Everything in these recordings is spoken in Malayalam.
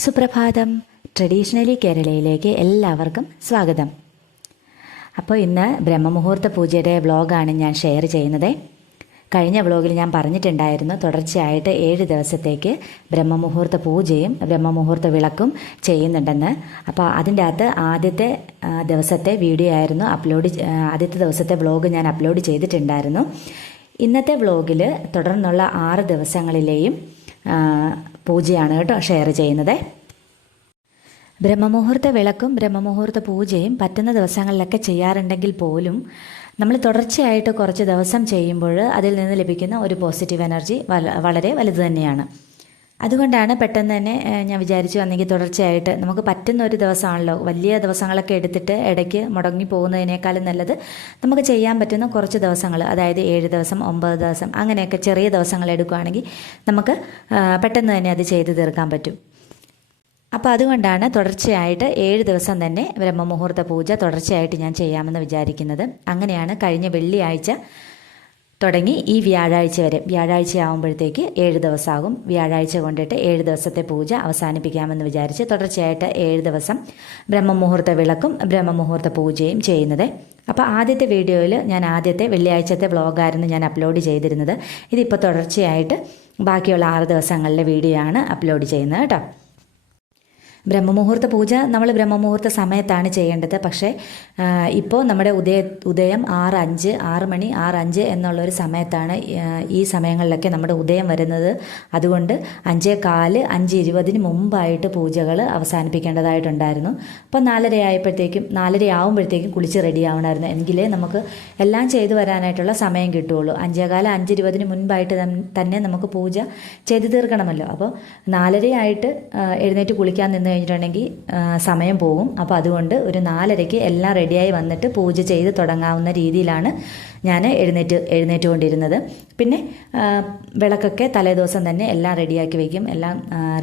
സുപ്രഭാതം. ട്രഡീഷണലി കേരളയിലേക്ക് എല്ലാവർക്കും സ്വാഗതം. അപ്പോൾ ഇന്ന് ബ്രഹ്മമുഹൂർത്ത പൂജയുടെ വ്ളോഗാണ് ഞാൻ ഷെയർ ചെയ്യുന്നത്. കഴിഞ്ഞ വ്ളോഗിൽ ഞാൻ പറഞ്ഞിട്ടുണ്ടായിരുന്നു തുടർച്ചയായിട്ട് 7 ദിവസത്തേക്ക് ബ്രഹ്മമുഹൂർത്ത പൂജയും ബ്രഹ്മമുഹൂർത്ത വിളക്കും ചെയ്യുന്നുണ്ടെന്ന്. അപ്പോൾ അതിൻ്റെ അകത്ത് ആദ്യത്തെ ദിവസത്തെ വീഡിയോ ആയിരുന്നു ആദ്യത്തെ ദിവസത്തെ വ്ളോഗ് ഞാൻ അപ്ലോഡ് ചെയ്തിട്ടുണ്ടായിരുന്നു. ഇന്നത്തെ വ്ളോഗിൽ തുടർന്നുള്ള 6 ദിവസങ്ങളിലെയും പൂജയാണ് കേട്ടോ ഷെയർ ചെയ്യുന്നത്. ബ്രഹ്മമുഹൂർത്ത വിളക്കും ബ്രഹ്മമുഹൂർത്ത പൂജയും പറ്റുന്ന ദിവസങ്ങളിലൊക്കെ ചെയ്യാറുണ്ടെങ്കിൽ പോലും നമ്മൾ തുടർച്ചയായിട്ട് കുറച്ച് ദിവസം ചെയ്യുമ്പോൾ അതിൽ നിന്ന് ലഭിക്കുന്ന ഒരു പോസിറ്റീവ് എനർജി വളരെ വലുത് തന്നെയാണ്. അതുകൊണ്ടാണ് പെട്ടെന്ന് തന്നെ ഞാൻ വിചാരിച്ചു വന്നെങ്കിൽ തുടർച്ചയായിട്ട് നമുക്ക് പറ്റുന്ന ഒരു ദിവസമാണല്ലോ, വലിയ ദിവസങ്ങളൊക്കെ എടുത്തിട്ട് ഇടയ്ക്ക് മുടങ്ങി പോകുന്നതിനേക്കാളും നല്ലത് നമുക്ക് ചെയ്യാൻ പറ്റുന്ന കുറച്ച് ദിവസങ്ങൾ, അതായത് 7 ദിവസം 9 ദിവസം അങ്ങനെയൊക്കെ ചെറിയ ദിവസങ്ങൾ എടുക്കുകയാണെങ്കിൽ നമുക്ക് പെട്ടെന്ന് തന്നെ അത് ചെയ്ത് തീർക്കാൻ പറ്റും. അപ്പോൾ അതുകൊണ്ടാണ് തുടർച്ചയായിട്ട് 7 ദിവസം തന്നെ ബ്രഹ്മമുഹൂർത്ത പൂജ തുടർച്ചയായിട്ട് ഞാൻ ചെയ്യാമെന്ന് വിചാരിക്കുന്നത്. അങ്ങനെയാണ് കഴിഞ്ഞ വെള്ളിയാഴ്ച തുടങ്ങി ഈ വ്യാഴാഴ്ച വരെ, വ്യാഴാഴ്ച ആകുമ്പോഴത്തേക്ക് 7 ദിവസമാകും. വ്യാഴാഴ്ച കൊണ്ടിട്ട് 7 ദിവസത്തെ പൂജ അവസാനിപ്പിക്കാമെന്ന് വിചാരിച്ച് തുടർച്ചയായിട്ട് 7 ദിവസം ബ്രഹ്മമുഹൂർത്ത വിളക്കും ബ്രഹ്മമുഹൂർത്ത പൂജയും ചെയ്യുന്നത്. അപ്പോൾ ആദ്യത്തെ വീഡിയോയിൽ ഞാൻ ആദ്യത്തെ വെള്ളിയാഴ്ചത്തെ വ്ളോഗായിരുന്നു ഞാൻ അപ്ലോഡ് ചെയ്തിരുന്നത്. ഇതിപ്പോൾ തുടർച്ചയായിട്ട് ബാക്കിയുള്ള 6 ദിവസങ്ങളിലെ വീഡിയോ ആണ് അപ്ലോഡ് ചെയ്യുന്നത് കേട്ടോ. ബ്രഹ്മമുഹൂർത്ത പൂജ നമ്മൾ ബ്രഹ്മമുഹൂർത്ത സമയത്താണ് ചെയ്യേണ്ടത്. പക്ഷേ ഇപ്പോൾ നമ്മുടെ ഉദയം 6 മണി 6:05 എന്നുള്ളൊരു സമയത്താണ് ഈ സമയങ്ങളിലൊക്കെ നമ്മുടെ ഉദയം വരുന്നത്. അതുകൊണ്ട് 5:15 5:20 മുമ്പായിട്ട് പൂജകൾ അവസാനിപ്പിക്കേണ്ടതായിട്ടുണ്ടായിരുന്നു. അപ്പോൾ 4:30 ആകുമ്പോഴത്തേക്കും കുളിച്ച് റെഡി ആവണമായിരുന്നു. എങ്കിലേ നമുക്ക് എല്ലാം ചെയ്തു വരാനായിട്ടുള്ള സമയം കിട്ടുകയുള്ളൂ. 5:15 5:20 മുൻപായിട്ട് തന്നെ നമുക്ക് പൂജ ചെയ്തു തീർക്കണമല്ലോ. അപ്പോൾ 4:30 എഴുന്നേറ്റ് കുളിക്കാൻ നിന്ന് കഴിഞ്ഞിട്ടുണ്ടെങ്കിൽ സമയം പോകും. അപ്പോൾ അതുകൊണ്ട് ഒരു 4:30 എല്ലാം റെഡിയായി വന്നിട്ട് പൂജ ചെയ്ത് തുടങ്ങാവുന്ന രീതിയിലാണ് ഞാൻ എഴുന്നേറ്റുകൊണ്ടിരുന്നത്. പിന്നെ വിളക്കൊക്കെ തലേദിവസം തന്നെ എല്ലാം റെഡിയാക്കി വയ്ക്കും. എല്ലാം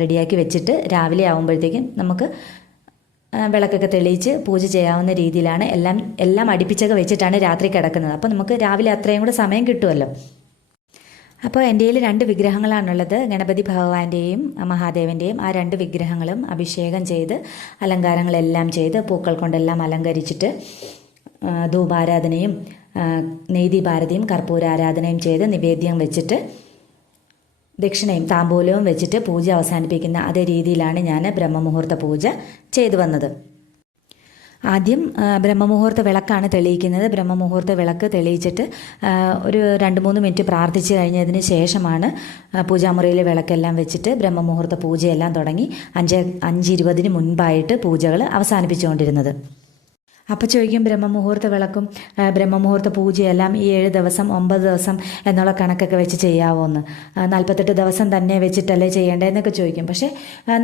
റെഡിയാക്കി വെച്ചിട്ട് രാവിലെ ആകുമ്പോഴത്തേക്കും നമുക്ക് വിളക്കൊക്കെ തെളിയിച്ച് പൂജ ചെയ്യാവുന്ന രീതിയിലാണ് എല്ലാം അടുപ്പിച്ചൊക്കെ വെച്ചിട്ടാണ് രാത്രി കിടക്കുന്നത്. അപ്പോൾ നമുക്ക് രാവിലെ അത്രയും കൂടെ സമയം കിട്ടുമല്ലോ. അപ്പോൾ എൻ്റെ കയ്യിൽ 2 വിഗ്രഹങ്ങളാണുള്ളത്, ഗണപതി ഭഗവാന്റെയും മഹാദേവൻ്റെയും. ആ 2 വിഗ്രഹങ്ങളും അഭിഷേകം ചെയ്ത് അലങ്കാരങ്ങളെല്ലാം ചെയ്ത് പൂക്കൾ കൊണ്ടെല്ലാം അലങ്കരിച്ചിട്ട് ധൂപാരാധനയും നെയ്ദീപാരതിയും കർപ്പൂരാരാധനയും ചെയ്ത് നിവേദ്യം വെച്ചിട്ട് ദക്ഷിണയും താമ്പൂലവും വെച്ചിട്ട് പൂജ അവസാനിപ്പിക്കുന്ന അതേ രീതിയിലാണ് ഞാൻ ബ്രഹ്മമുഹൂർത്ത പൂജ ചെയ്തു വന്നത്. ആദ്യം ബ്രഹ്മമുഹൂർത്ത വിളക്കാണ് തെളിയിക്കുന്നത്. ബ്രഹ്മമുഹൂർത്ത വിളക്ക് തെളിയിച്ചിട്ട് ഒരു 2-3 മിനിറ്റ് പ്രാർത്ഥിച്ച് കഴിഞ്ഞതിന് ശേഷമാണ് പൂജാമുറിയിലെ വിളക്കെല്ലാം വെച്ചിട്ട് ബ്രഹ്മമുഹൂർത്ത പൂജയെല്ലാം തുടങ്ങി 5:20 മുൻപായിട്ട് പൂജകൾ അവസാനിപ്പിച്ചുകൊണ്ടിരുന്നത്. അപ്പോൾ ചോദിക്കും, ബ്രഹ്മമുഹൂർത്ത വിളക്കും ബ്രഹ്മമുഹൂർത്ത പൂജയെല്ലാം ഈ 7 ദിവസം 9 ദിവസം എന്നുള്ള കണക്കൊക്കെ വെച്ച് ചെയ്യാവോ എന്ന്, 48 ദിവസം തന്നെ വെച്ചിട്ടല്ലേ ചെയ്യേണ്ടതെന്നൊക്കെ ചോദിക്കും. പക്ഷേ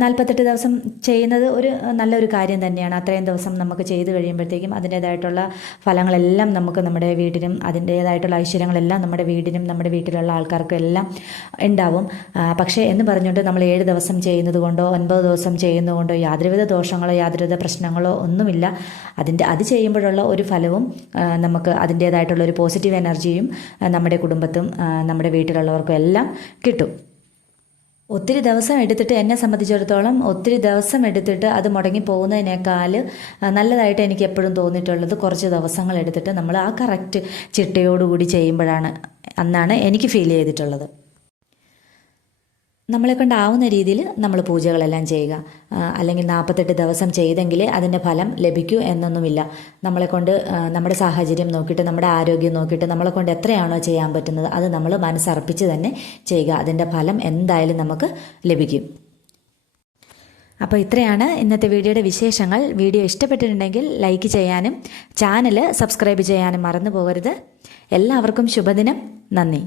48 ദിവസം ചെയ്യുന്നത് ഒരു നല്ലൊരു കാര്യം തന്നെയാണ്. അത്രയും ദിവസം നമുക്ക് ചെയ്ത് കഴിയുമ്പോഴത്തേക്കും അതിൻ്റേതായിട്ടുള്ള ഫലങ്ങളെല്ലാം നമുക്ക് നമ്മുടെ വീടിനും അതിൻ്റേതായിട്ടുള്ള ഐശ്വര്യങ്ങളെല്ലാം നമ്മുടെ വീടിനും നമ്മുടെ വീട്ടിലുള്ള ആൾക്കാർക്കും എല്ലാം ഉണ്ടാവും. പക്ഷേ എന്ന് പറഞ്ഞുകൊണ്ട് നമ്മൾ 7 ദിവസം ചെയ്യുന്നത് കൊണ്ടോ 9 ദിവസം ചെയ്യുന്നത് കൊണ്ടോ യാതൊരുവിധ ദോഷങ്ങളോ യാതൊരുവിധ പ്രശ്നങ്ങളോ ഒന്നുമില്ല. അത് ചെയ്യുമ്പോഴുള്ള ഒരു ഫലവും നമുക്ക് അതിൻ്റേതായിട്ടുള്ള ഒരു പോസിറ്റീവ് എനർജിയും നമ്മുടെ കുടുംബത്തും നമ്മുടെ വീട്ടിലുള്ളവർക്കും എല്ലാം കിട്ടും. ഒത്തിരി ദിവസം എടുത്തിട്ട്, എന്നെ സംബന്ധിച്ചിടത്തോളം ഒത്തിരി ദിവസം എടുത്തിട്ട് അത് മുടങ്ങി പോകുന്നതിനേക്കാൾ നല്ലതായിട്ട് എനിക്ക് എപ്പോഴും തോന്നിയിട്ടുള്ളത് കുറച്ച് ദിവസങ്ങൾ എടുത്തിട്ട് നമ്മൾ ആ കറക്റ്റ് ചിട്ടയോടുകൂടി ചെയ്യുമ്പോഴാണ്, അന്നാണ് എനിക്ക് ഫീൽ ചെയ്തിട്ടുള്ളത്. നമ്മളെ കൊണ്ടാവുന്ന രീതിയിൽ നമ്മൾ പൂജകളെല്ലാം ചെയ്യുക. അല്ലെങ്കിൽ 48 ദിവസം ചെയ്തെങ്കിലേ അതിൻ്റെ ഫലം ലഭിക്കൂ എന്നൊന്നുമില്ല. നമ്മളെ കൊണ്ട് നമ്മുടെ സാഹചര്യം നോക്കിയിട്ട് നമ്മുടെ ആരോഗ്യം നോക്കിയിട്ട് നമ്മളെ കൊണ്ട് എത്രയാണോ ചെയ്യാൻ പറ്റുന്നത് അത് നമ്മൾ മനസ്സർപ്പിച്ച് തന്നെ ചെയ്യുക. അതിൻ്റെ ഫലം എന്തായാലും നമുക്ക് ലഭിക്കും. അപ്പോൾ ഇത്രയാണ് ഇന്നത്തെ വീഡിയോയുടെ വിശേഷങ്ങൾ. വീഡിയോ ഇഷ്ടപ്പെട്ടിട്ടുണ്ടെങ്കിൽ ലൈക്ക് ചെയ്യാനും ചാനൽ സബ്സ്ക്രൈബ് ചെയ്യാനും മറന്നു പോകരുത്. എല്ലാവർക്കും ശുഭദിനം. നന്ദി.